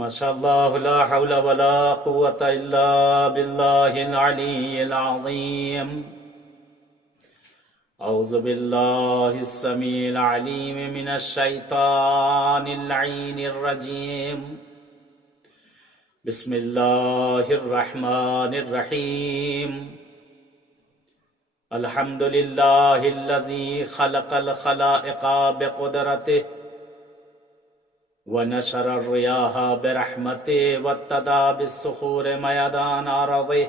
ماشاء اللہ لا حول ولا قوة الا باللہ العلی العظیم اعوذ باللہ السمیع العلیم من الشیطان اللعین الرجیم بسم اللہ الرحمن الرحیم الحمد للہ الذی خلق الخلائق بقدرته ونشر الرياح برحمته واتدى بالصخور ميدان أرضه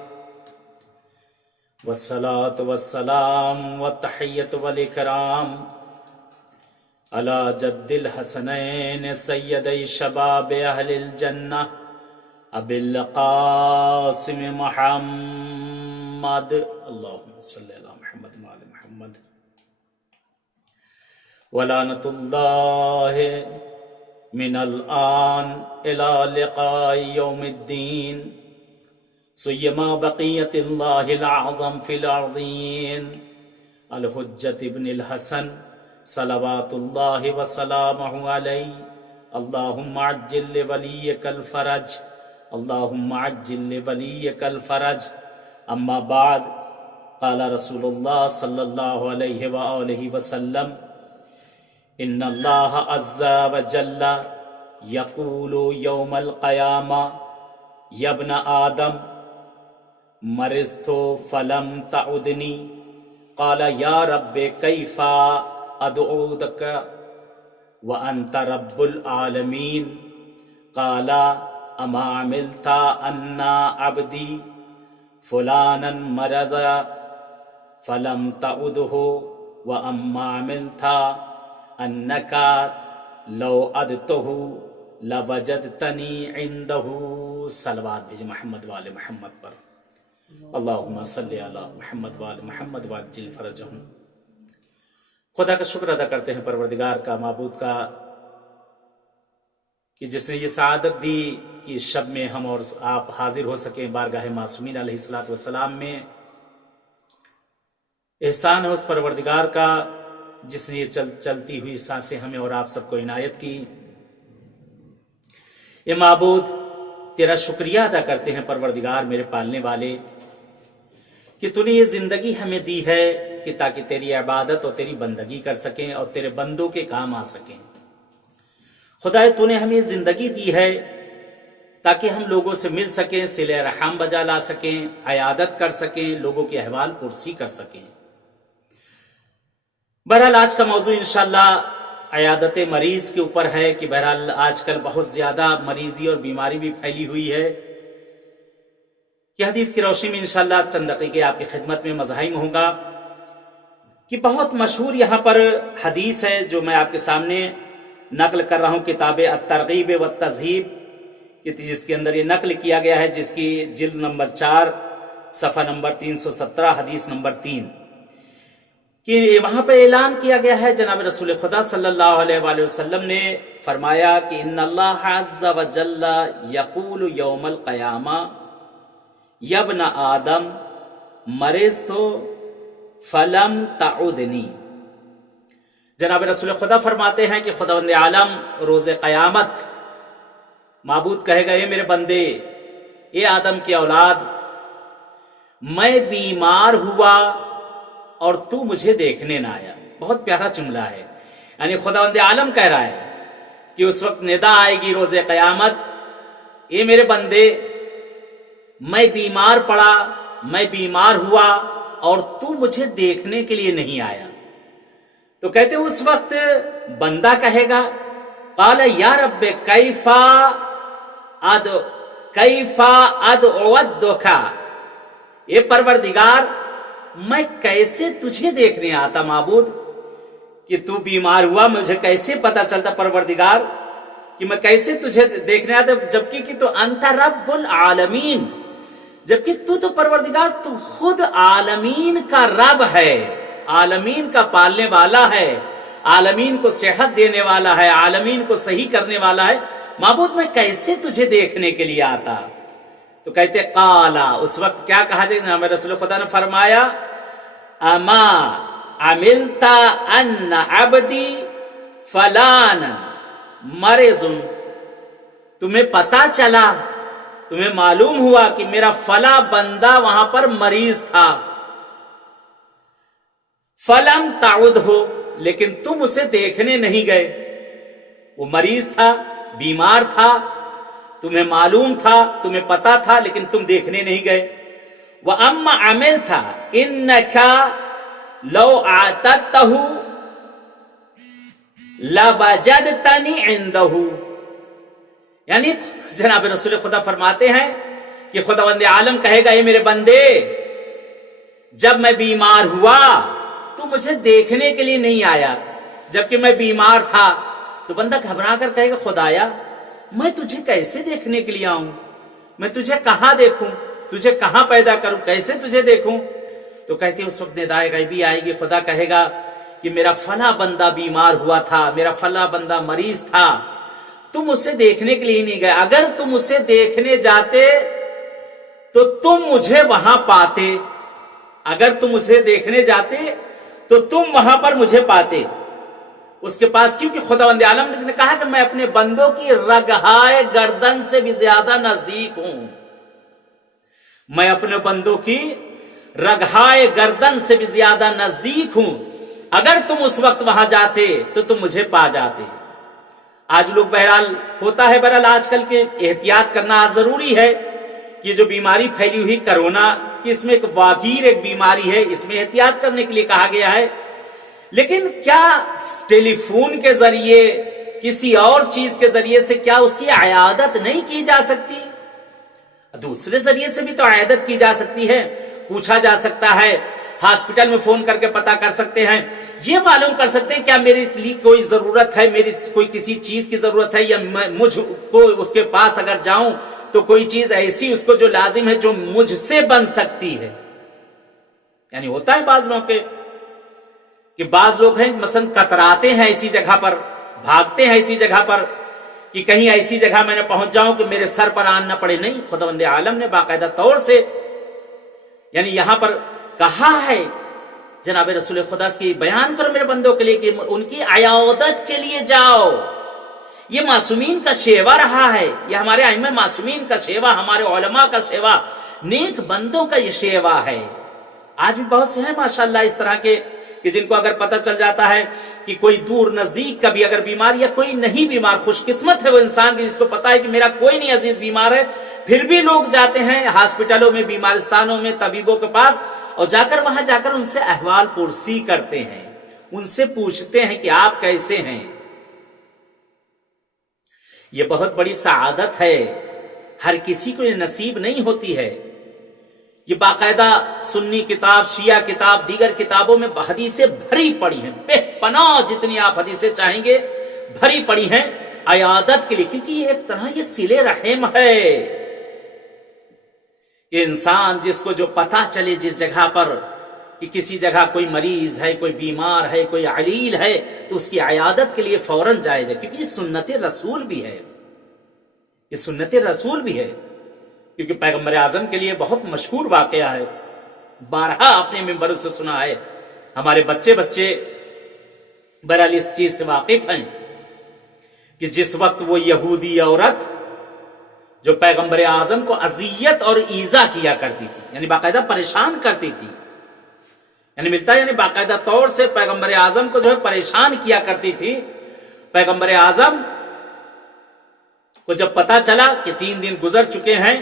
والصلاة والسلام والتحية والإكرام على جد الحسنين سيدي شباب أهل الجنة أبي القاسم محمد اللهم صل على محمد وعلى محمد ولعنة الله من الآن إلى لقاء يوم الدين سيما بقية الله الأعظم في الأرضين الحجة ابن الحسن صلوات الله وسلامه عليه اللهم عجل لوليك الفرج اللهم عجل لوليك الفرج أما بعد قال رسول الله صلى الله عليه وآله وسلم ان اللہ عز وجل یقول یوم القیامہ یا ابن آدم مرضت فلم تعدنی قال یا رب کیف ادعوک وانت رب العالمین قال اما عملت ان عبدی فلانا مرض فلم تعده واما عملت انکا لو ادتہو لوجدتنی عندہو صلوات بھیجے محمد وآل محمد پر اللہم صلی علی محمد وآل محمد وعجل فرجہم۔ خدا کا شکر ادا کرتے ہیں پروردگار کا، معبود کا، کہ جس نے یہ سعادت دی کہ اس شب میں ہم اور آپ حاضر ہو سکیں بارگاہ معصومین علیہ السلام میں۔ احسان ہے اس پروردگار کا جس نے یہ چلتی ہوئی سانسیں ہمیں اور آپ سب کو عنایت کی۔ اے معبود تیرا شکریہ ادا کرتے ہیں پروردگار میرے پالنے والے کہ تو نے یہ زندگی ہمیں دی ہے کہ تاکہ تیری عبادت اور تیری بندگی کر سکیں اور تیرے بندوں کے کام آ سکیں۔ خدا تو نے ہمیں زندگی دی ہے تاکہ ہم لوگوں سے مل سکیں، صلہ رحم بجا لا سکیں، عیادت کر سکیں، لوگوں کے احوال پرسی کر سکیں۔ بہرحال آج کا موضوع انشاءاللہ عیادت مریض کے اوپر ہے کہ بہرحال آج کل بہت زیادہ مریضی اور بیماری بھی پھیلی ہوئی ہے کہ حدیث کی روشنی میں انشاءاللہ چند دقیقے آپ کی خدمت میں مزاحم ہوں گا کہ بہت مشہور یہاں پر حدیث ہے جو میں آپ کے سامنے نقل کر رہا ہوں کتاب الترغیب والترہیب جس کے اندر یہ نقل کیا گیا ہے، جس کی جلد نمبر 4 صفحہ نمبر 317 حدیث نمبر 3 کہ وہاں پہ اعلان کیا گیا ہے، جناب رسول خدا صلی اللہ علیہ وآلہ وسلم نے فرمایا کہ ان اللہ عز وجل یقول یوم القیامہ یا ابن آدم مرضت فلم تعدنی۔ جناب رسول خدا فرماتے ہیں کہ خداوند عالم روز قیامت معبود کہے گا، اے میرے بندے، اے آدم کی اولاد، میں بیمار ہوا اور تو مجھے دیکھنے نہ آیا۔ بہت پیارا جملہ ہے، یعنی خداوند عالم کہہ رہا ہے کہ اس وقت ندا آئے گی روز قیامت، اے میرے بندے، میں بیمار پڑا، میں بیمار ہوا اور تو مجھے دیکھنے کے لیے نہیں آیا۔ تو کہتے اس وقت بندہ کہے گا، قال یا رب کیف ادعوک، اے پروردگار میں کیسے تجھے دیکھنے آتا معبود، کہ تو بیمار ہوا مجھے کیسے پتا چلتا پروردگار کہ میں کیسے تجھے دیکھنے آتا، جبکہ کہ تو انت رب العالمین، جبکہ تو پروردگار تو خود عالمین کا رب ہے، عالمین کا پالنے والا ہے، عالمین کو صحت دینے والا ہے، عالمین کو صحیح کرنے والا ہے، معبود میں کیسے تجھے دیکھنے کے لیے آتا۔ تو کہتے قالا، اس وقت کیا کہا جائے؟ ہمیں رسول خدا نے فرمایا اما عملت ان عبدی فلان مرض، تمہیں پتا چلا، تمہیں معلوم ہوا کہ میرا فلاں بندہ وہاں پر مریض تھا، فلم تعود ہو، لیکن تم اسے دیکھنے نہیں گئے. وہ مریض تھا، بیمار تھا، تمہیں معلوم تھا، تمہیں پتا تھا، لیکن تم دیکھنے نہیں گئے. وَأَمَّا عَمِلْتَ إِنَّكَ لَوْ أَعْتَدْتَهُ لَوَجَدْتَنِي عِنْدَهُ. یعنی جناب رسول خدا فرماتے ہیں کہ خداوند عالم کہے گا، اے میرے بندے، جب میں بیمار ہوا تو مجھے دیکھنے کے لیے نہیں آیا، جبکہ میں بیمار تھا. تو بندہ گھبرا کر کہے گا، خدایا میں تجھے کیسے دیکھنے کے لیے آؤں، میں تجھے کہاں دیکھوں، تجھے کہاں پیدا کروں، کیسے تجھے دیکھوں. تو کہتے اس وقت ندائے غیبی آئے گی، خدا کہے گا کہ میرا فلاں بندہ بیمار ہوا تھا، میرا فلاں بندہ مریض تھا، تم اسے دیکھنے کے لیے نہیں گئے. اگر تم اسے دیکھنے جاتے تو تم مجھے وہاں پاتے، اگر تم اسے دیکھنے جاتے تو تم وہاں پر مجھے پاتے اس کے پاس. کیونکہ خداوند عالم نے کہا کہ میں اپنے بندوں کی رگہائے گردن سے بھی زیادہ نزدیک ہوں، میں اپنے بندوں کی رگہائے گردن سے بھی زیادہ نزدیک ہوں. اگر تم اس وقت وہاں جاتے تو تم مجھے پا جاتے. آج لوگ بہرحال ہوتا ہے، بہرحال آج کل کے احتیاط کرنا ضروری ہے. یہ جو بیماری پھیلی ہوئی کرونا کی، اس میں ایک واگیر ایک بیماری ہے، اس میں احتیاط کرنے کے لیے کہا گیا ہے. لیکن کیا ٹیلی فون کے ذریعے، کسی اور چیز کے ذریعے سے کیا اس کی عیادت نہیں کی جا سکتی؟ دوسرے ذریعے سے بھی تو عیادت کی جا سکتی ہے. پوچھا جا سکتا ہے، ہاسپٹل میں فون کر کے پتا کر سکتے ہیں، یہ معلوم کر سکتے ہیں کیا میرے لیے کوئی ضرورت ہے، میری کوئی کسی چیز کی ضرورت ہے، یا مجھ کو اس کے پاس اگر جاؤں تو کوئی چیز ایسی اس کو جو لازم ہے جو مجھ سے بن سکتی ہے. یعنی ہوتا ہے بعض لوگوں کے کہ بعض لوگ ہیں مثلا کتراتے ہیں ایسی جگہ پر، بھاگتے ہیں ایسی جگہ پر کہ کہیں ایسی جگہ میں نے پہنچ جاؤں کہ میرے سر پر آن نہ پڑے. نہیں، خداوند عالم نے باقاعدہ طور سے یعنی یہاں پر کہا ہے، جناب رسول خدا کی بیان کرو میرے بندوں کے لیے کہ ان کی عیادت کے لیے جاؤ. یہ معصومین کا شیوا رہا ہے، یہ ہمارے ائمہ معصومین کا شیوا، ہمارے علماء کا شیوا، نیک بندوں کا یہ شیوا ہے. آج بھی بہت سے ہیں ماشاءاللہ اس طرح کے کہ جن کو اگر پتہ چل جاتا ہے کہ کوئی دور نزدیک کا بھی اگر بیمار یا کوئی نہیں بیمار، خوش قسمت ہے وہ انسان جس کو پتا ہے کہ میرا کوئی نہیں عزیز بیمار ہے، پھر بھی لوگ جاتے ہیں ہاسپٹلوں میں، بیمارستانوں میں، طبیبوں کے پاس، اور جا کر وہاں جا کر ان سے احوال پرسی کرتے ہیں، ان سے پوچھتے ہیں کہ آپ کیسے ہیں. یہ بہت بڑی سعادت ہے، ہر کسی کو یہ نصیب نہیں ہوتی ہے. یہ باقاعدہ سنی کتاب، شیعہ کتاب، دیگر کتابوں میں حدیثیں بھری پڑی ہیں، بے پناہ جتنی آپ حدیثیں چاہیں گے بھری پڑی ہیں عیادت کے لیے. کیونکہ یہ ایک طرح یہ صلہ رحم ہے کہ انسان جس کو جو پتہ چلے جس جگہ پر کہ کسی جگہ کوئی مریض ہے، کوئی بیمار ہے، کوئی علیل ہے، تو اس کی عیادت کے لیے فوراً جائے جائے. کیونکہ یہ سنت رسول بھی ہے، یہ سنت رسول بھی ہے. کیونکہ پیغمبر اعظم کے لیے بہت مشہور واقعہ ہے، بارہا اپنے ممبروں سے سنا ہے. ہمارے بچے بہرحال اس چیز سے واقف ہیں کہ جس وقت وہ یہودی عورت جو پیغمبر اعظم کو اذیت اور ایذا کیا کرتی تھی، یعنی باقاعدہ پریشان کرتی تھی، یعنی ملتا ہے یعنی باقاعدہ طور سے پیغمبر اعظم کو جو ہے پریشان کیا کرتی تھی. پیغمبر اعظم کو جب پتا چلا کہ 3 دن گزر چکے ہیں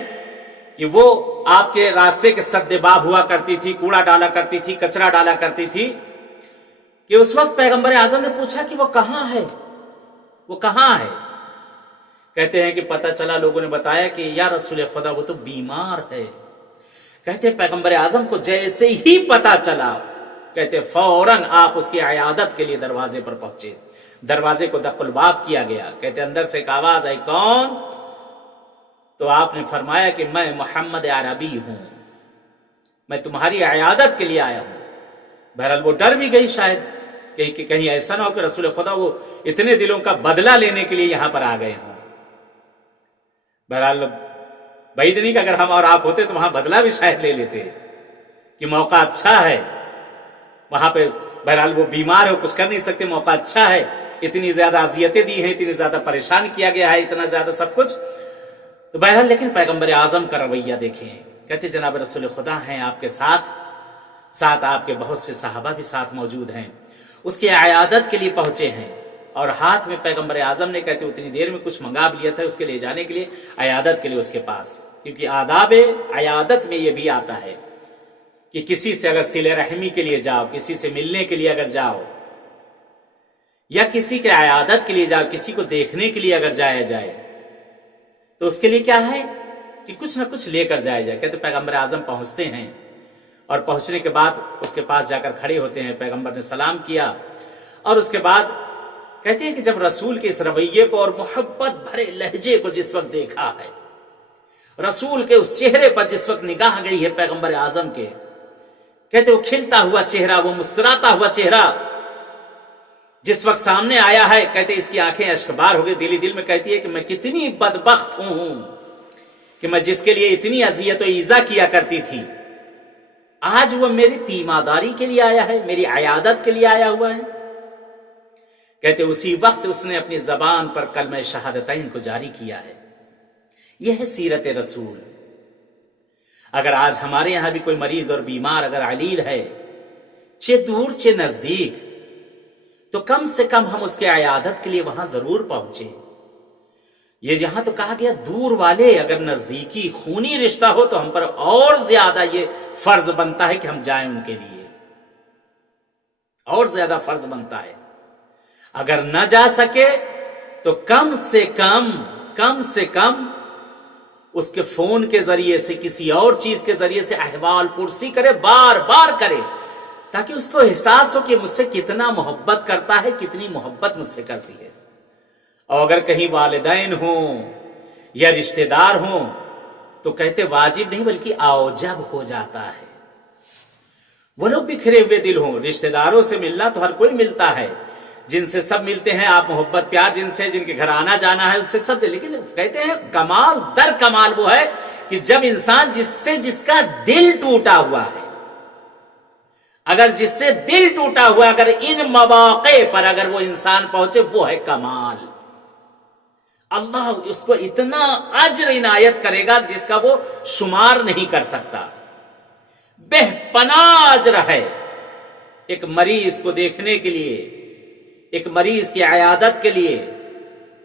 کہ وہ آپ کے راستے کے سد باب ہوا کرتی تھی، کوڑا ڈالا کرتی تھی، کچرا ڈالا کرتی تھی، کہ اس وقت پیغمبر اعظم نے پوچھا کہ وہ کہاں ہے، وہ کہاں ہے؟ کہتے ہیں کہ پتا چلا، لوگوں نے بتایا کہ یا رسول خدا وہ تو بیمار ہے. کہتے ہیں پیغمبر اعظم کو جیسے ہی پتا چلا، کہتے فوراً آپ اس کی عیادت کے لیے دروازے پر پہنچے. دروازے کو دق الباب کیا گیا. کہتے اندر سے ایک آواز آئی، کون؟ تو آپ نے فرمایا کہ میں محمد عربی ہوں، میں تمہاری عیادت کے لیے آیا ہوں. بہرحال وہ ڈر بھی گئی شاید کہ کہیں ایسا نہ ہو کہ رسول خدا وہ اتنے دلوں کا بدلہ لینے کے لیے یہاں پر آ گئے ہوں. بہرحال بعید نہیں کہ اگر ہم اور آپ ہوتے تو وہاں بدلہ بھی شاید لے لیتے کہ موقع اچھا ہے وہاں پہ. بہرحال وہ بیمار ہے، وہ کچھ کر نہیں سکتے، موقع اچھا ہے اتنی زیادہ اذیتیں دی ہیں، اتنی زیادہ پریشان کیا گیا ہے، اتنا زیادہ سب کچھ. تو بہرحال لیکن پیغمبر اعظم کا رویہ دیکھیں، کہتے جناب رسول خدا ہیں آپ کے ساتھ آپ کے بہت سے صحابہ بھی ساتھ موجود ہیں، اس کی عیادت کے لیے پہنچے ہیں، اور ہاتھ میں پیغمبر اعظم نے کہتے اتنی دیر میں کچھ منگا لیا تھا اس کے لے جانے کے لیے، عیادت کے لیے اس کے پاس. کیونکہ آداب عیادت میں یہ بھی آتا ہے کہ کسی سے اگر صلہ رحمی کے لیے جاؤ، کسی سے ملنے کے لیے اگر جاؤ، یا کسی کے عیادت کے لیے جاؤ، کسی کو دیکھنے کے لیے اگر جایا جائے، تو اس کے لیے کیا ہے کہ کچھ نہ کچھ لے کر جایا جائے. کہتے پیغمبر اعظم پہنچتے ہیں، اور پہنچنے کے بعد اس کے پاس جا کر کھڑے ہوتے ہیں. پیغمبر نے سلام کیا، اور اس کے بعد کہتے ہیں کہ جب رسول کے اس رویے کو اور محبت بھرے لہجے کو جس وقت دیکھا ہے، رسول کے اس چہرے پر جس وقت نگاہ گئی ہے پیغمبر اعظم کے، کہتے وہ کھلتا ہوا چہرہ، وہ مسکراتا ہوا چہرہ جس وقت سامنے آیا ہے، کہتے اس کی آنکھیں اشکبار ہو گئی. دل میں کہتی ہے کہ میں کتنی بدبخت ہوں کہ میں جس کے لیے اتنی اذیت و ایذا کیا کرتی تھی، آج وہ میری تیمارداری کے لیے آیا ہے، میری عیادت کے لیے آیا ہوا ہے. کہتے اسی وقت اس نے اپنی زبان پر کلمہ شہادتین کو جاری کیا ہے. یہ ہے سیرت رسول. اگر آج ہمارے یہاں بھی کوئی مریض اور بیمار اگر علیل ہے، چہ دور چہ نزدیک، تو کم سے کم ہم اس کے عیادت کے لیے وہاں ضرور پہنچے. یہ جہاں تو کہا گیا دور والے اگر نزدیکی خونی رشتہ ہو تو ہم پر اور زیادہ یہ فرض بنتا ہے کہ ہم جائیں ان کے لیے، اور زیادہ فرض بنتا ہے. اگر نہ جا سکے تو کم سے کم اس کے فون کے ذریعے سے، کسی اور چیز کے ذریعے سے احوال پرسی کرے، بار بار کرے، تاکہ اس کو احساس ہو کہ مجھ سے کتنا محبت کرتا ہے، کتنی محبت مجھ سے کرتی ہے. اور اگر کہیں والدین ہوں یا رشتہ دار ہوں تو کہتے واجب نہیں بلکہ اوجب ہو جاتا ہے. وہ لوگ بکھرے ہوئے دل ہوں، رشتہ داروں سے ملنا تو ہر کوئی ملتا ہے، جن سے سب ملتے ہیں، آپ محبت پیار جن سے، جن کے گھر آنا جانا ہے ان سے سب. لیکن کہتے ہیں کمال در کمال وہ ہے کہ جب انسان جس کا دل ٹوٹا ہوا ہے، اگر جس سے دل ٹوٹا ہوا، اگر ان مواقع پر اگر وہ انسان پہنچے، وہ ہے کمال. اللہ اس کو اتنا اجر عنایت کرے گا جس کا وہ شمار نہیں کر سکتا. بے پناہ اجر ہے ایک مریض کو دیکھنے کے لیے، ایک مریض کی عیادت کے لیے،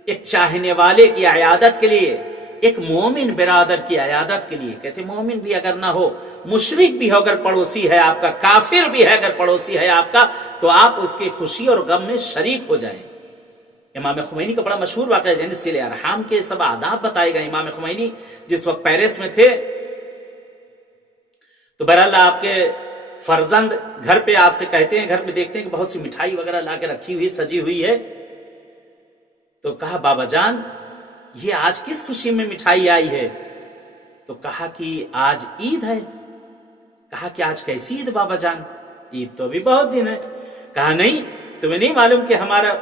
ایک چاہنے والے کی عیادت کے لیے، ایک مومن برادر کی عیادت کے لیے. کہتے مومن بھی اگر نہ ہو، مشرک بھی ہو اگر پڑوسی ہے آپ کا، کافر بھی ہے اگر پڑوسی ہے آپ کا، تو آپ اس کی خوشی اور غم میں شریک ہو جائیں. امام خمینی کا بڑا مشہور واقعہ ہے، یعنی صلہ ارحام کے سب آداب بتائے گئے. امام خمینی جس وقت پیرس میں تھے تو بہرحال آپ کے فرزند گھر پہ آپ سے کہتے ہیں، گھر پہ دیکھتے ہیں کہ بہت سی مٹھائی وغیرہ لا کے رکھی ہوئی، سجی ہوئی ہے. تو کہا بابا جان یہ آج کس خوشی میں مٹھائی آئی ہے؟ تو کہا کہ آج عید ہے. کہا کہ آج کیسی عید بابا جان؟ عید تو ابھی بہت دن ہے. کہا نہیں، تمہیں نہیں معلوم کہ ہمارا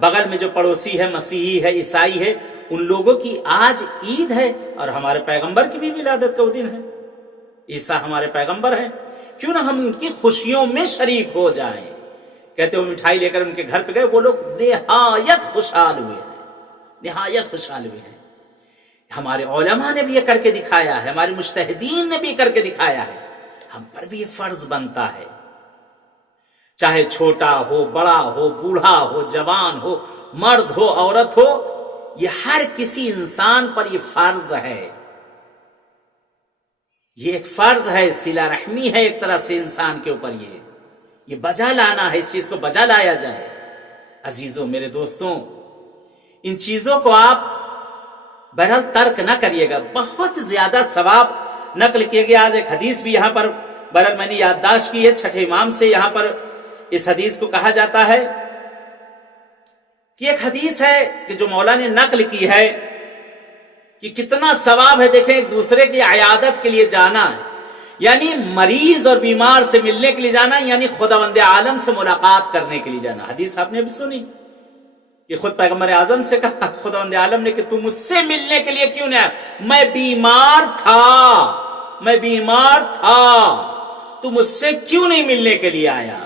بغل میں جو پڑوسی ہے، مسیحی ہے، عیسائی ہے، ان لوگوں کی آج عید ہے، اور ہمارے پیغمبر کی بھی ولادت کا وہ دن ہے. عیسیٰ ہمارے پیغمبر ہیں، کیوں نہ ہم ان کی خوشیوں میں شریک ہو جائیں. کہتے وہ مٹھائی لے کر ان کے گھر پہ گئے، وہ لوگ نہایت خوشحال ہوئے ہیں، نہایت خوشحال ہوئے ہیں. ہمارے علماء نے بھی یہ کر کے دکھایا ہے، ہمارے مجتہدین نے بھی کر کے دکھایا ہے. ہم پر بھی یہ فرض بنتا ہے، چاہے چھوٹا ہو، بڑا ہو، بوڑھا ہو، جوان ہو، مرد ہو، عورت ہو، یہ ہر کسی انسان پر یہ فرض ہے. یہ ایک فرض ہے، صلہ رحمی ہے ایک طرح سے انسان کے اوپر. یہ بجا لانا ہے، اس چیز کو بجا لایا جائے. عزیزوں، میرے دوستوں، ان چیزوں کو آپ بہرحال ترک نہ کریے گا. بہت زیادہ ثواب نقل کیے گیا. آج ایک حدیث بھی یہاں پر بہرحال میں نے یادداشت کی ہے چھٹے امام سے. یہاں پر اس حدیث کو کہا جاتا ہے کہ ایک حدیث ہے کہ جو مولا نے نقل کی ہے کہ کتنا ثواب ہے. دیکھیں، ایک دوسرے کی عیادت کے لیے جانا، یعنی مریض اور بیمار سے ملنے کے لیے جانا، یعنی خداوند عالم سے ملاقات کرنے کے لیے جانا. حدیث آپ نے بھی سنی، یہ خود پیغمبر اعظم سے کہا خداوند عالم نے کہ تم مجھ سے ملنے کے لیے کیوں نہیں آیا؟ میں بیمار تھا، تم مجھ سے کیوں نہیں ملنے کے لیے آیا؟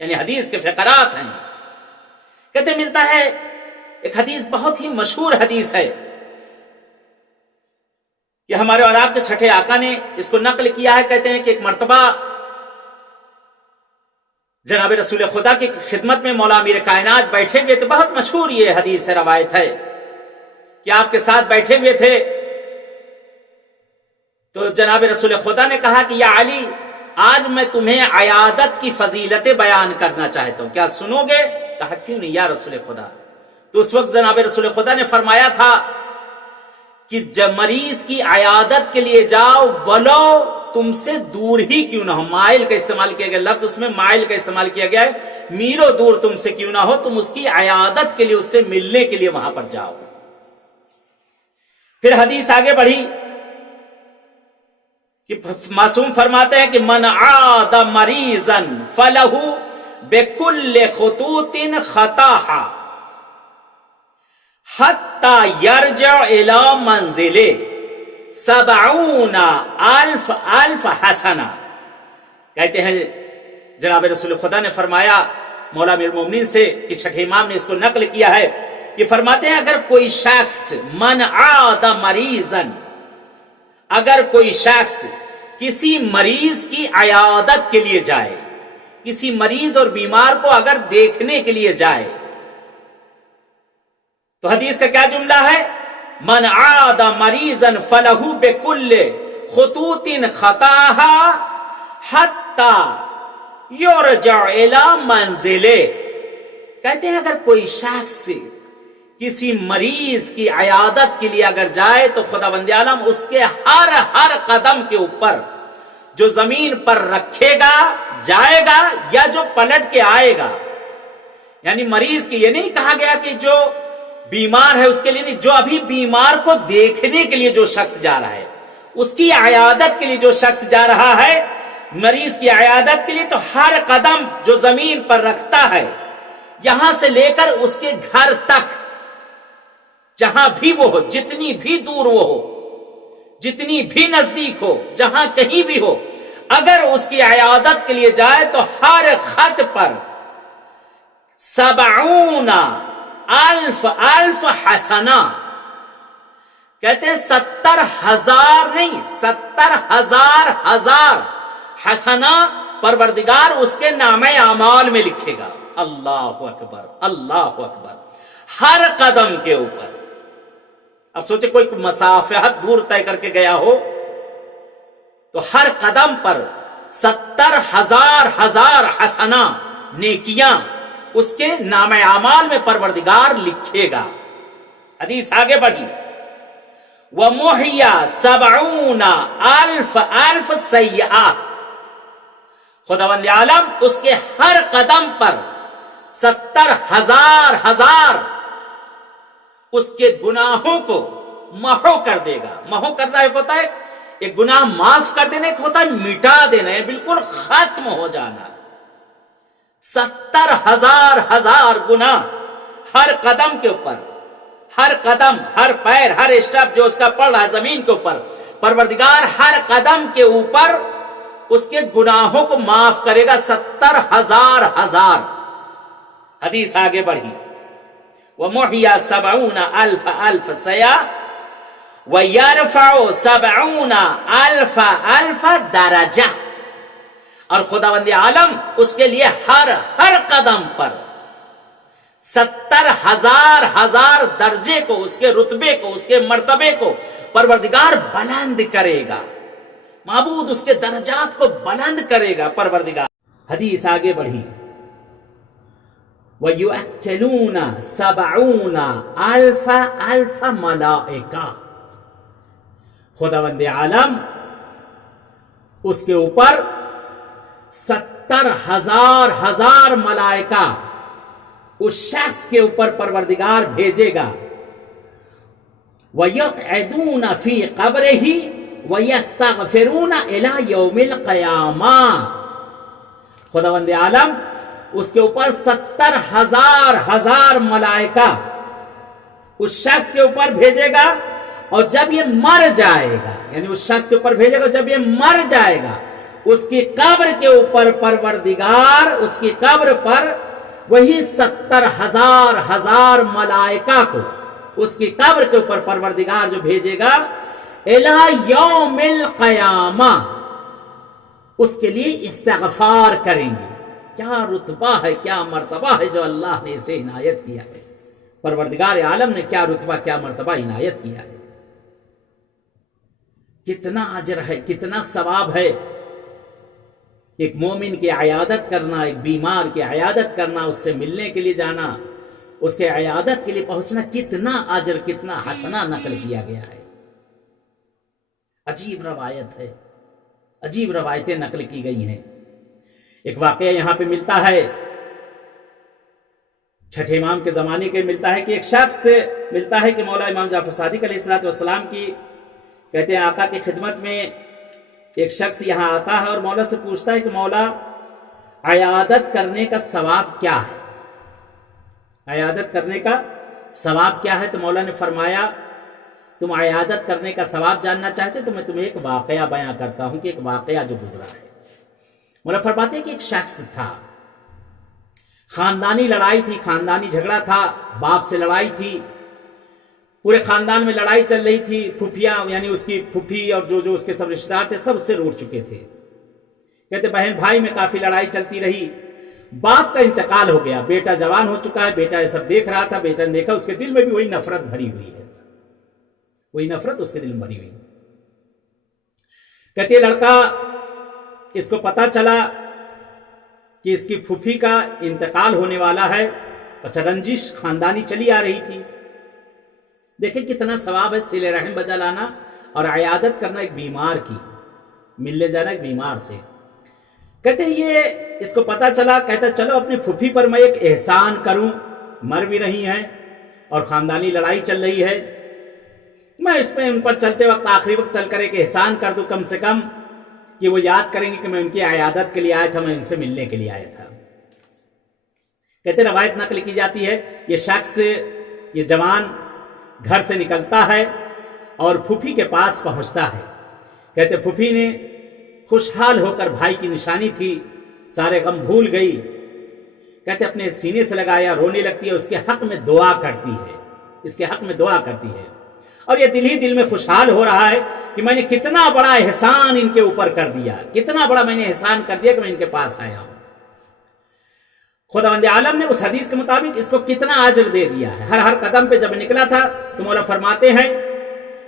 یعنی حدیث کے فقرات ہیں. کہتے ملتا ہے ایک حدیث بہت ہی مشہور حدیث ہے کہ ہمارے اور آپ کے چھٹے آقا نے اس کو نقل کیا ہے. کہتے ہیں کہ ایک مرتبہ جناب رسول خدا کی خدمت میں مولا امیر کائنات بیٹھے ہوئے تھے. بہت مشہور یہ حدیث ہے، روایت ہے کہ آپ کے ساتھ بیٹھے ہوئے تھے تو جناب رسول خدا نے کہا کہ یا علی، آج میں تمہیں عیادت کی فضیلتیں بیان کرنا چاہتا ہوں، کیا سنو گے؟ کہا کیوں نہیں یا رسول خدا. تو اس وقت جناب رسول خدا نے فرمایا تھا کہ جب مریض کی عیادت کے لیے جاؤ ولو تم سے دور ہی کیوں نہ ہو. مائل کا استعمال کیا گیا لفظ، اس میں مائل کا استعمال کیا گیا ہے، میلوں دور تم سے کیوں نہ ہو، تم اس کی عیادت کے لیے، اس سے ملنے کے لیے وہاں پر جاؤ. پھر حدیث آگے بڑھی کہ معصوم فرماتے ہیں کہ من عاد مریضا فلہ بکل خطوط خطاہا حتی یرجع الی منزلہ 70,000 حسنہ. کہتے ہیں جناب رسول خدا نے فرمایا مولا امیر المومنین سے کہ چھٹے امام نے اس کو نقل کیا ہے، یہ فرماتے ہیں اگر کوئی شخص من عاد مریضا، اگر کوئی شخص کسی مریض کی عیادت کے لیے جائے، کسی مریض اور بیمار کو اگر دیکھنے کے لیے جائے، تو حدیث کا کیا جملہ ہے؟ من عاد مریضا فلہ بکل خطوط خطاہا حتی یرجع الی منزلہ. کہتے ہیں اگر کوئی شخص کسی مریض کی عیادت کے لیے اگر جائے تو خداوند عالم اس کے ہر قدم کے اوپر جو زمین پر رکھے گا، جائے گا یا جو پلٹ کے آئے گا، یعنی مریض کی، یہ نہیں کہا گیا کہ جو بیمار ہے اس کے لیے نہیں، جو ابھی بیمار کو دیکھنے کے لیے جو شخص جا رہا ہے، اس کی عیادت کے لیے جو شخص جا رہا ہے، مریض کی عیادت کے لیے، تو ہر قدم جو زمین پر رکھتا ہے یہاں سے لے کر اس کے گھر تک، جہاں بھی وہ ہو، جتنی بھی دور وہ ہو، جتنی بھی نزدیک ہو، جہاں کہیں بھی ہو، اگر اس کی عیادت کے لیے جائے تو ہر خط پر 70,000 حسنہ. کہتے ہیں 70,000 نہیں، 70,000 حسنہ پروردگار اس کے نامہ اعمال میں لکھے گا. اللہ اکبر، اللہ اکبر. ہر قدم کے اوپر. اب سوچے کوئی مسافت دور طے کر کے گیا ہو تو ہر قدم پر 70,000 حسنہ نیکیاں اس کے نام اعمال میں پروردگار لکھے گا. حدیث آگے بڑھی وَمُحْيَا 70,000 سیئات. خداوند عالم اس کے ہر قدم پر 70,000 اس کے گناہوں کو محو کر دے گا. محو کرنا ایک ہوتا ہے، ایک گناہ معاف کر دینا، ایک ہوتا ہے مٹا دینا، بالکل ختم ہو جانا. 70,000 گناہ ہر قدم کے اوپر، ہر قدم، ہر پیر، ہر اسٹیپ جو اس کا پڑ رہا ہے زمین کے اوپر، پروردگار ہر قدم کے اوپر اس کے گناہوں کو معاف کرے گا. 70,000. حدیث آگے بڑھی وَمُحْيَا 70,000 سیئات وَيَرْفَعُ 70,000 درجہ. اور خداوند عالم اس کے لیے ہر قدم پر 70,000 درجے کو، اس کے رتبے کو، اس کے مرتبے کو پروردگار بلند کرے گا. معبود اس کے درجات کو بلند کرے گا پروردگار. حدیث آگے بڑھی وَيُؤَكِّلُونَ 70,000 ملائکہ. خداوند عالم اس کے اوپر 70,000 ملائکہ اس شخص کے اوپر پروردگار بھیجے گا. وَيَقْعِدُونَ فِي قَبْرِهِ وَيَسْتَغْفِرُونَ إِلَى يَوْمِ الْقِيَامَةِ. خداوند عالم اس کے اوپر 70,000 ملائکہ اس شخص کے اوپر بھیجے گا، اور جب یہ مر جائے گا، یعنی اس شخص کے اوپر بھیجے گا جب یہ مر جائے گا، اس کی قبر کے اوپر پروردگار اس کی قبر پر وہی 70,000 ملائکہ کو اس کی قبر کے اوپر پروردگار جو بھیجے گا الی یوم القیامہ، اس کے لیے استغفار کریں گے۔ کیا رتبہ ہے، کیا مرتبہ ہے جو اللہ نے اسے عنایت کیا ہے، پروردگار عالم نے کیا رتبہ کیا مرتبہ عنایت کیا ہے، کتنا اجر ہے، کتنا ثواب ہے۔ ایک مومن کی عیادت کرنا، ایک بیمار کی عیادت کرنا، اس سے ملنے کے لیے جانا، اس کے عیادت کے لیے پہنچنا، کتنا اجر، کتنا حسنہ نقل کیا گیا ہے۔ عجیب روایت ہے، عجیب روایتیں نقل کی گئی ہیں۔ ایک واقعہ یہاں پہ ملتا ہے، چھٹے امام کے زمانے کے ملتا ہے کہ ایک شخص سے ملتا ہے کہ مولا امام جعفر صادق علیہ السلام کی، کہتے ہیں آقا کی خدمت میں ایک شخص یہاں آتا ہے اور مولا سے پوچھتا ہے کہ مولا عیادت کرنے کا ثواب کیا ہے، عیادت کرنے کا ثواب کیا ہے؟ تو مولا نے فرمایا تم عیادت کرنے کا ثواب جاننا چاہتے تو میں تمہیں ایک واقعہ بیان کرتا ہوں کہ ایک واقعہ جو گزرا ہے۔ مولا فرماتے ہیں کہ ایک شخص تھا، خاندانی لڑائی تھی، خاندانی جھگڑا تھا، باپ سے لڑائی تھی، پورے خاندان میں لڑائی چل رہی تھی، پھوپھیاں یعنی اس کی پھوپھی اور جو اس کے سب رشتہ دار تھے سب اس سے روٹ چکے تھے۔ کہتے بہن بھائی میں کافی لڑائی چلتی رہی، باپ کا انتقال ہو گیا، بیٹا جوان ہو چکا ہے، بیٹا یہ سب دیکھ رہا تھا، بیٹا نے دیکھا، اس کے دل میں بھی وہی نفرت بھری ہوئی ہے، وہی نفرت اس کے دل میں بھری ہوئی۔ کہتے لڑکا، اس کو پتا چلا کہ اس کی پھوپھی کا انتقال ہونے والا ہے، اچھا رنجش خاندانی چلی آ رہی تھی۔ دیکھیں کتنا ثواب ہے صلہ رحم بجا لانا اور عیادت کرنا ایک بیمار کی، ملنے جانا ایک بیمار سے۔ کہتے یہ اس کو پتا چلا، کہتا چلو اپنی پھوپھی پر میں ایک احسان کروں، مر بھی رہی ہیں اور خاندانی لڑائی چل رہی ہے، میں اس پہ ان پر چلتے وقت آخری وقت چل کر ایک احسان کر دوں، کم سے کم کہ وہ یاد کریں گے کہ میں ان کی عیادت کے لیے آیا تھا، میں ان سے ملنے کے لیے آیا تھا۔ کہتے روایت نقل کی جاتی ہے یہ شخص، یہ جوان گھر سے نکلتا ہے اور پھوپھی کے پاس پہنچتا ہے۔ کہتے پھوپھی نے خوشحال ہو کر، بھائی کی نشانی تھی، سارے غم بھول گئی، کہتے اپنے سینے سے لگایا، رونے لگتی ہے، اس کے حق میں دعا کرتی ہے، اس کے حق میں دعا کرتی ہے، اور یہ دل ہی دل میں خوشحال ہو رہا ہے کہ میں نے کتنا بڑا احسان ان کے اوپر کر دیا، کتنا بڑا میں نے احسان کر دیا کہ میں ان کے پاس آیا ہوں۔ خداوند عالم نے اس حدیث کے مطابق اس کو کتنا اجر دے دیا ہے۔ ہر قدم پہ جب نکلا تھا تو مولا فرماتے ہیں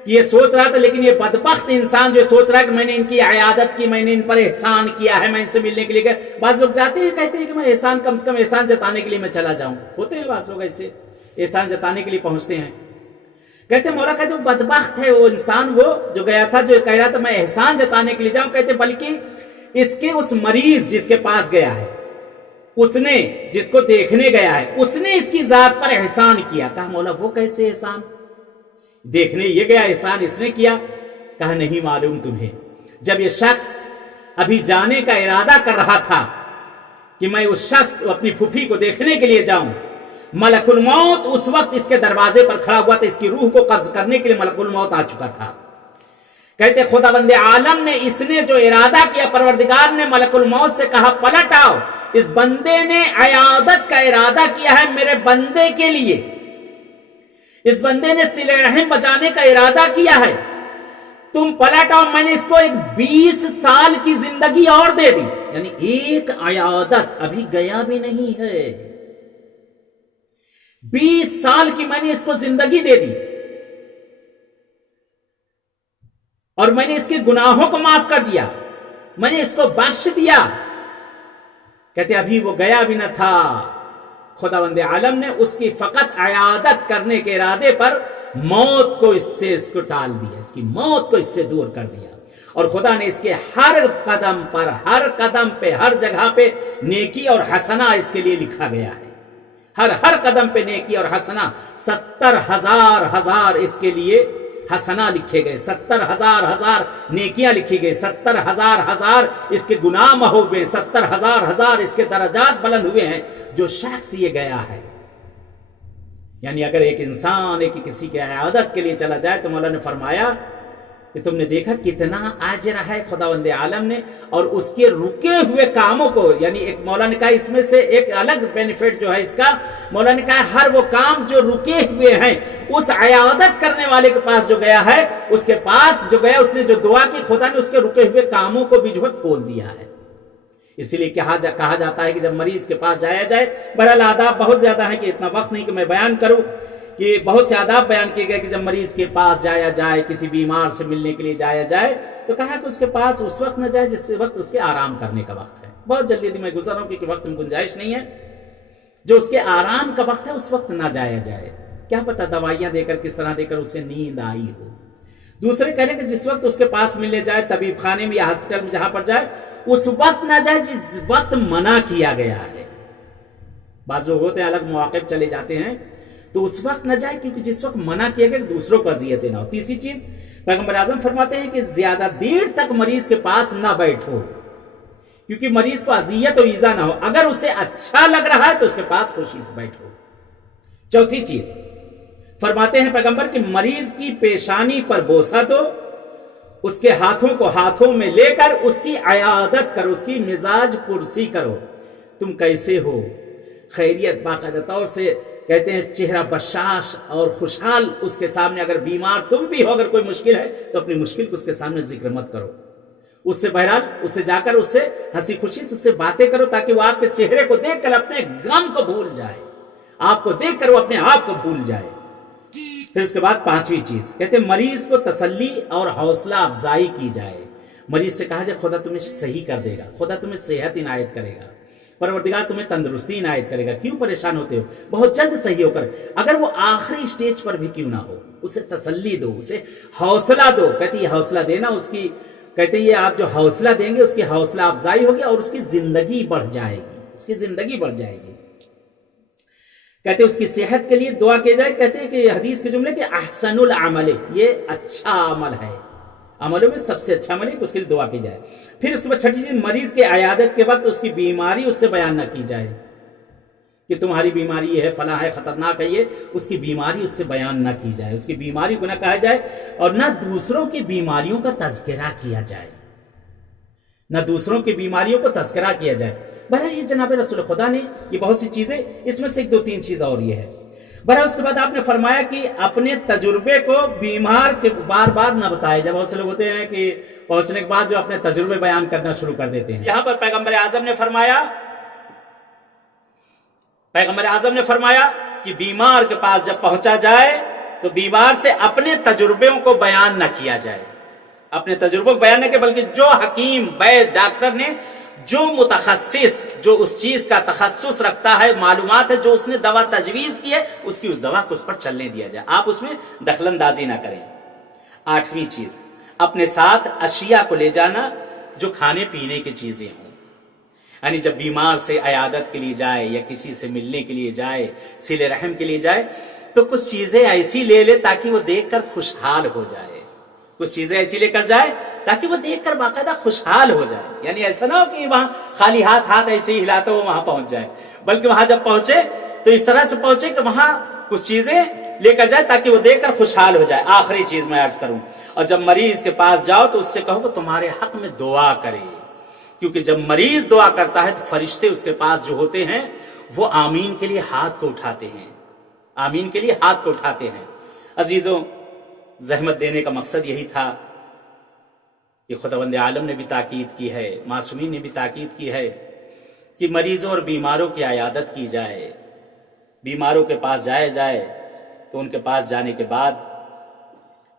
کہ یہ سوچ رہا تھا، لیکن یہ بدبخت انسان جو سوچ رہا ہے کہ میں نے ان کی عیادت کی، میں نے ان پر احسان کیا ہے، میں ان سے ملنے کے لیے گیا۔ بعض لوگ جاتے ہیں کہتے ہیں کہ میں احسان، کم سے کم احسان جتانے کے لیے میں چلا جاؤں، ہوتے ہیں بعض لوگ ایسے احسان جتانے کے لیے پہنچتے ہیں۔ کہتے مولا کہتے وہ بدبخت ہے وہ انسان، وہ جو گیا تھا، جو کہہ رہا تھا میں احسان جتانے کے لیے جاؤں، کہتے بلکہ اس کے اس مریض جس کے پاس گیا ہے، اس نے جس کو دیکھنے گیا ہے، اس نے اس کی ذات پر احسان کیا۔ کہا مولا وہ کیسے احسان؟ دیکھنے یہ گیا، احسان اس نے کیا؟ کہا نہیں معلوم تمہیں، جب یہ شخص ابھی جانے کا ارادہ کر رہا تھا کہ میں اس شخص اپنی پھوپھی کو دیکھنے کے لیے جاؤں، ملک الموت اس وقت اس کے دروازے پر کھڑا ہوا تھا، اس کی روح کو قبض کرنے کے لیے ملک الموت آ چکا تھا۔ کہتے خداوند عالم نے، اس نے جو ارادہ کیا، پروردگار نے ملک الموت سے کہا پلٹ آؤ، اس بندے نے عیادت کا ارادہ کیا ہے میرے بندے کے لیے، اس بندے نے صلہ رحم بچانے کا ارادہ کیا ہے، تم پلٹ آؤ، میں نے اس کو ایک 20 سال کی زندگی اور دے دی، یعنی ایک عیادت، ابھی گیا بھی نہیں ہے، 20 سال کی میں نے اس کو زندگی دے دی، اور میں نے اس کے گناہوں کو معاف کر دیا، میں نے اس کو بخش دیا۔ کہتے ابھی وہ گیا بھی نہ تھا، خداوند عالم نے اس کی فقط عیادت کرنے کے ارادے پر موت کو اس کو ٹال دیا، اس کی موت کو اس سے دور کر دیا، اور خدا نے اس کے ہر قدم پر، ہر قدم پہ، ہر جگہ پہ نیکی اور حسنہ اس کے لیے لکھا گیا ہے، ہر قدم پہ نیکی اور حسنہ، 70,000 اس کے لیے حسنہ لکھے گئے، 70,000 نیکیاں لکھی گئی، 70,000 اس کے گناہ محو ہوئے، 70,000 اس کے درجات بلند ہوئے ہیں۔ جو شخص یہ گیا ہے، یعنی اگر ایک انسان ایک کسی کی عیادت کے لیے چلا جائے تو مولا نے فرمایا کہ تم نے دیکھا کتنا آجر ہے خداوند عالم نے، اور اس کے رکے ہوئے کاموں کو، یعنی ایک مولا نے کہا اس میں سے ایک الگ بینیفٹ جو ہے اس کا، مولا نے کہا ہر وہ کام جو رکے ہوئے ہیں اس عیادت کرنے والے کے پاس جو گیا ہے، اس کے پاس جو گیا، اس نے جو دعا کی، خدا نے اس کے رکے ہوئے کاموں کو بھی جو ہے کھول دیا ہے۔ اسی لیے کہا جاتا ہے کہ جب مریض کے پاس جایا جائے، بہرحال آداب بہت زیادہ ہیں کہ اتنا وقت نہیں کہ میں بیان کروں، کہ بہت سے آداب بیان کیے گئے کہ جب مریض کے پاس جایا جائے، کسی بیمار سے ملنے کے لیے جایا جائے، تو کہا کہ اس کے پاس اس وقت نہ جائے جس وقت اس کے آرام کرنے کا وقت ہے۔ بہت جلدی میں گزر رہا ہوں کیونکہ وقت میں گنجائش نہیں ہے۔ جو اس کے آرام کا وقت ہے اس وقت نہ جایا جائے، کیا پتا دوائیاں دے کر کس طرح دے کر اسے نیند آئی ہو۔ دوسرے کہہ رہے کہ جس وقت اس کے پاس ملنے جائے، طبیب خانے میں یا ہاسپٹل میں جہاں پر جائے، اس وقت نہ جائے جس وقت منع کیا گیا ہے۔ بعض لوگ ہوتے ہیں الگ مواقع چلے جاتے ہیں تو اس وقت نہ جائے کیونکہ جس وقت منع کیا گیا دوسروں کو اذیتیں نہ ہو۔ تیسری چیز پیغمبر اعظم فرماتے ہیں کہ زیادہ دیر تک مریض کے پاس نہ بیٹھو کیونکہ مریض کو اذیت و ایذا نہ ہو، اگر اسے اچھا لگ رہا ہے تو اس کے پاس خوشی سے بیٹھو۔ چوتھی چیز فرماتے ہیں پیغمبر کہ مریض کی پیشانی پر بوسہ دو، اس کے ہاتھوں کو ہاتھوں میں لے کر اس کی عیادت کرو، اس کی مزاج پرسی کرو، تم کیسے ہو، خیریت، باقاعدہ طور سے کہتے ہیں چہرہ بشاش اور خوشحال اس کے سامنے، اگر بیمار تم بھی ہو، اگر کوئی مشکل ہے تو اپنی مشکل کو اس کے سامنے ذکر مت کرو، اس سے بہرحال اس سے جا کر اس سے ہنسی خوشی سے اس سے باتیں کرو تاکہ وہ آپ کے چہرے کو دیکھ کر اپنے غم کو بھول جائے، آپ کو دیکھ کر وہ اپنے آپ کو بھول جائے۔ پھر اس کے بعد پانچویں چیز کہتے ہیں مریض کو تسلی اور حوصلہ افزائی کی جائے۔ مریض سے کہا جائے خدا تمہیں صحیح کر دے گا، خدا تمہیں صحت عنایت کرے گا، پروردگار تمہیں تندرستی عنایت کرے گا، کیوں پریشان ہوتے ہو، بہت جلد صحیح ہو کر، اگر وہ آخری سٹیج پر بھی کیوں نہ ہو، اسے تسلی دو، اسے حوصلہ دو۔ کہتے یہ حوصلہ دینا اس کی، کہتے یہ آپ جو حوصلہ دیں گے اس کی حوصلہ افزائی ہوگی اور اس کی زندگی بڑھ جائے گی، اس کی زندگی بڑھ جائے گی۔ کہتے ہیں اس کی صحت کے لیے دعا کی جائے، کہتے ہیں کہ حدیث کے جملے کہ احسن العمل، یہ اچھا عمل ہے، عملوں میں سب سے اچھا عمل ہے کہ اس کے لیے دعا کی جائے۔ پھر اس کے بعد چھٹی چیز مریض کے عیادت کے وقت اس کی بیماری اس سے بیان نہ کی جائے کہ تمہاری بیماری یہ ہے، فلاں ہے، خطرناک ہے، یہ اس کی بیماری اس سے بیان نہ کی جائے، اس کی بیماری کو نہ کہا جائے اور نہ دوسروں کی بیماریوں کا تذکرہ کیا جائے، نہ دوسروں کی بیماریوں کو تذکرہ کیا جائے۔ بہرحال یہ جناب رسول خدا نے یہ بہت سی چیزیں، اس میں سے ایک دو تین چیزیں اور یہ ہے۔ بہرحال اس کے بعد آپ نے فرمایا کہ اپنے تجربے کو بیمار کے بار بار نہ بتائے جائے۔ بہت سے لوگ ہوتے ہیں کہ پہنچنے کے بعد جو اپنے تجربے بیان کرنا شروع کر دیتے ہیں۔ یہاں پر پیغمبر اعظم نے فرمایا کہ بیمار کے پاس جب پہنچا جائے تو بیمار سے اپنے تجربوں کو بیان نہ کیا جائے، اپنے تجربوں کو بیان نہ کیا، بلکہ جو حکیم، وید، ڈاکٹر نے، جو متخصص، جو اس چیز کا تخصص رکھتا ہے، معلومات ہے، جو اس نے دوا تجویز کی ہے، اس کی اس دوا کو اس پر چلنے دیا جائے، آپ اس میں دخل اندازی نہ کریں۔ آٹھویں چیز اپنے ساتھ اشیاء کو لے جانا جو کھانے پینے کی چیزیں ہوں، یعنی جب بیمار سے عیادت کے لیے جائے یا کسی سے ملنے کے لیے جائے، صلہ رحم کے لیے جائے، تو کچھ چیزیں ایسی لے لے تاکہ وہ دیکھ کر خوشحال ہو جائے، کچھ چیزیں ایسی لے کر جائے تاکہ وہ دیکھ کر باقاعدہ خوشحال ہو جائے، یعنی ایسا نہ ہو کہ وہاں خالی ہاتھ ایسے ہی ہلاتے وہ وہاں پہنچ جائے، بلکہ وہاں جب پہنچے تو اس طرح سے پہنچے کہ وہاں کچھ چیزیں لے کر جائے تاکہ وہ دیکھ کر خوشحال ہو جائے۔ آخری چیز میں عرض کروں، اور جب مریض کے پاس جاؤ تو اس سے کہو کہ تمہارے حق میں دعا کرے، کیونکہ جب مریض دعا کرتا ہے تو فرشتے اس کے پاس جو ہوتے ہیں وہ آمین کے لیے ہاتھ کو اٹھاتے ہیں، آمین کے لیے ہاتھ کو اٹھاتے ہیں۔ عزیزوں، زحمت دینے کا مقصد یہی تھا کہ خداوند عالم نے بھی تاکید کی ہے، معصومین نے بھی تاکید کی ہے کہ مریضوں اور بیماروں کی عیادت کی جائے، بیماروں کے پاس جایا جائے تو ان کے پاس جانے کے بعد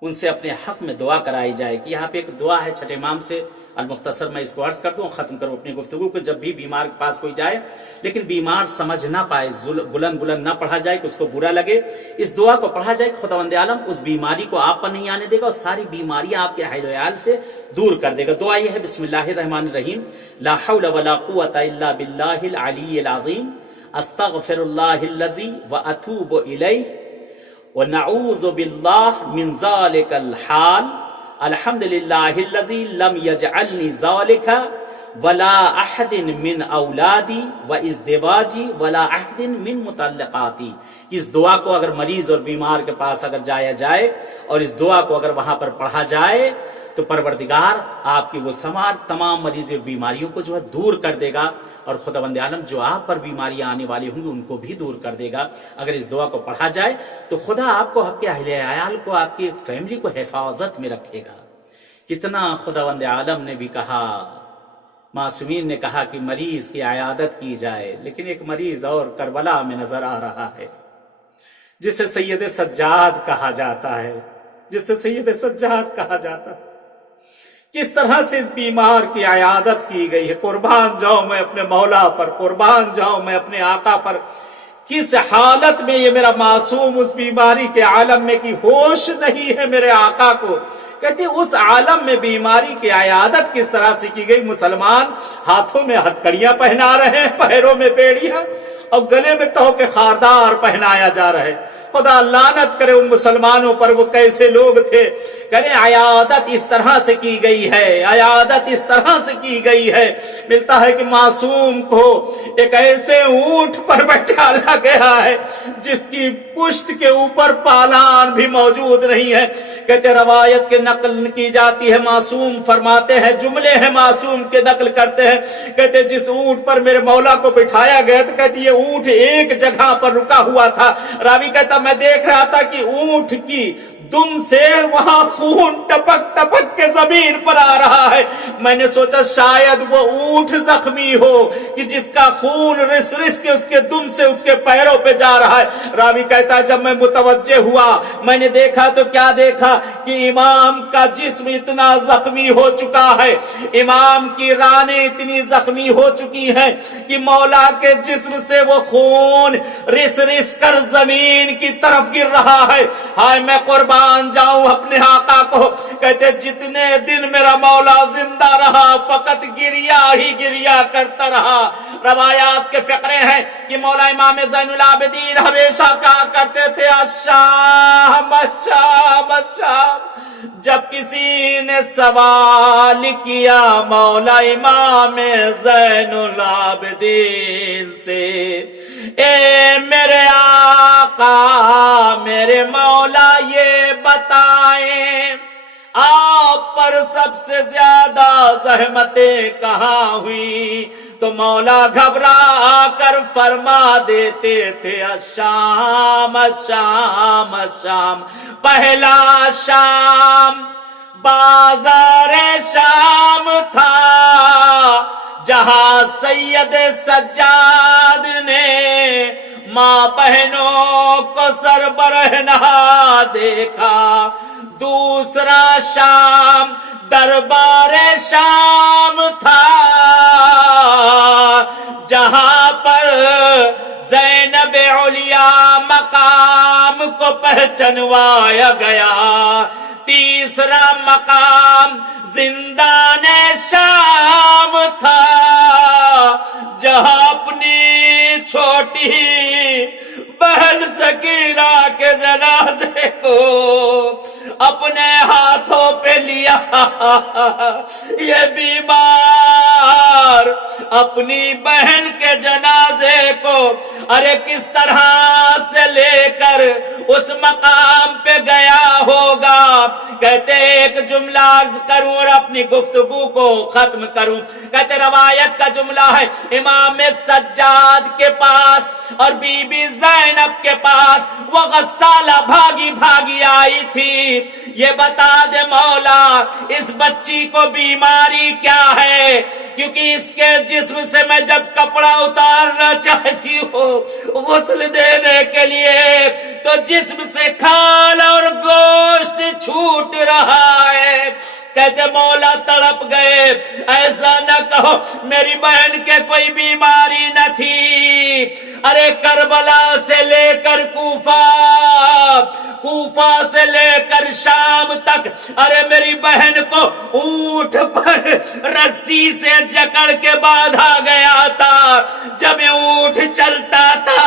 ان سے اپنے حق میں دعا کرائی جائے۔ کہ یہاں پہ ایک دعا ہے چھٹے امام سے، المختصر میں اس کو عرض کر دوں، ختم کروں اپنی گفتگو کو۔ جب بھی بیمار کے پاس کوئی جائے لیکن بیمار سمجھ نہ پائے، بلند نہ پڑھا جائے کہ اس کو برا لگے، اس دعا کو پڑھا جائے کہ خداوند عالم اس بیماری کو آپ پر نہیں آنے دے گا اور ساری بیماریاں آپ کے اہل و عیال سے دور کر دے گا۔ دعا یہ ہے، بسم اللہ الرحمن الرحیم، لا حول ولا قوة الا باللہ العلی العظیم، استغفر اللہ الذی واتوب الیہ ونعوذ باللہ من ذلک الحال، الحمد للہ الذی لم یجعلنی ذالک ولا احد من اولادی و ازدواجی ولا احد من متعلقاتی. اس دعا کو اگر مریض اور بیمار کے پاس اگر جایا جائے اور اس دعا کو اگر وہاں پر پڑھا جائے تو پروردگار آپ کی وہ تمام مریضی اور بیماریوں کو جو ہے دور کر دے گا، اور خداوند عالم جو آپ پر بیماریاں آنے والی ہوں گی ان کو بھی دور کر دے گا. اگر اس دعا کو پڑھا جائے تو خدا آپ کو، آپ کے اہل عیال کو، آپ کی فیملی کو حفاظت میں رکھے گا. کتنا خداوند عالم نے بھی کہا، معصومین نے کہا کہ مریض کی عیادت کی جائے، لیکن ایک مریض اور کربلا میں نظر آ رہا ہے جسے سید سجاد کہا جاتا ہے، جسے سید سجاد کہا جاتا ہے. کس طرح سے اس بیمار کی عیادت کی گئی ہے. قربان جاؤں میں اپنے مولا پر، قربان جاؤں میں اپنے آقا پر. کس حالت میں یہ میرا معصوم اس بیماری کے عالم میں کی ہوش نہیں ہے میرے آقا کو. کہتے ہیں اس عالم میں بیماری کی عیادت کس طرح سے کی گئی. مسلمان ہاتھوں میں ہتھکڑیاں پہنا رہے ہیں، پیروں میں بیڑیاں، اور گلے میں توق خاردار پہنایا جا رہا ہے. خدا لعنت کرے ان مسلمانوں پر، وہ کیسے لوگ تھے. کرے عیادت اس طرح سے کی گئی ہے، عیادت اس طرح سے کی گئی ہے. ملتا ہے کہ معصوم کو ایک ایسے اونٹ پر بٹھایا گیا ہے جس کی پشت کے اوپر پالان بھی موجود نہیں ہے. کہتے روایت کے نقل کی جاتی ہے، معصوم فرماتے ہیں، جملے ہیں معصوم کے نقل کرتے ہیں. کہتے جس اونٹ پر میرے مولا کو بٹھایا گیا تو کہتے یہ اونٹ ایک جگہ پر رکا ہوا تھا. راوی کہتا میں دیکھ رہا تھا کہ اونٹ کی دم سے وہاں خون ٹپک ٹپک کے زمین پر آ رہا ہے. میں نے سوچا شاید وہ اونٹ زخمی ہو کہ جس کا خون رس رس کے اس کے دم سے اس کے پیروں پہ جا رہا ہے. راوی کہتا ہے جب میں متوجہ ہوا میں نے دیکھا تو کیا دیکھا کہ امام کا جسم اتنا زخمی ہو چکا ہے، امام کی رانیں اتنی زخمی ہو چکی ہیں کہ مولا کے جسم سے وہ خون رس رس کر زمین کی طرف گر رہا ہے. ہائے میں قربان جاؤں اپنے آقا کو. کہتے جتنے دن میرا مولا زندہ رہا فقط گریا ہی گریا کرتا رہا. روایات کے فقرے ہیں کہ مولا امام زین العابدین ہمیشہ کہا کرتے تھے الشام الشام الشام. جب کسی نے سوال کیا مولا امام زین العابدین سے، اے میرے آقا میرے مولا یہ بتائیں آپ پر سب سے زیادہ زحمتیں کہاں ہوئی، تو مولا گھبرا کر فرما دیتے تھے الشام الشام الشام. پہلا شام بازار شام تھا جہاں سید سجاد نے ماں بہنوں کو سر برہنہ دیکھا. دوسرا شام دربار شام تھا جہاں پر زینب علیا مقام کو پہچنوایا گیا. تیسرا مقام زندان شام تھا جہاں اپنی چھوٹی بہن سکینہ کے جنازے کو اپنے ہاتھوں پہ لیا. یہ بیمار اپنی بہن کے جنازے کو ارے کس طرح سے لے کر اس مقام پہ گیا ہوگا. کہتے ایک جملہ عرض کروں اور اپنی گفتگو کو ختم کروں. کہتے روایت کا جملہ ہے امام سجاد کے پاس اور بی بی زینب کے پاس وہ غسالہ بھاگی بھاگی آئی تھی. یہ بتا دے مولا اس بچی کو بیماری کیا ہے، کیونکہ اس کے جسم سے میں جب کپڑا اتارنا چاہتی ہوں غسل دینے کے لیے تو جسم سے کھال اور گوشت چھوٹ رہا ہے. کہتے مولا تڑپ گئے، ایسا نہ کہو میری بہن کے کوئی بیماری نہ تھی. ارے کربلا سے لے کر کوفہ سے لے کر شام تک ارے میری بہن کو اونٹ پر رسی سے جکڑ کے باندھا گیا تھا. جب اونٹ چلتا تھا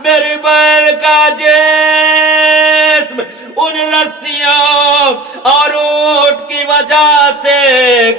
میری بہن کا جسم ان رسیوں اور اونٹ کی وجہ سے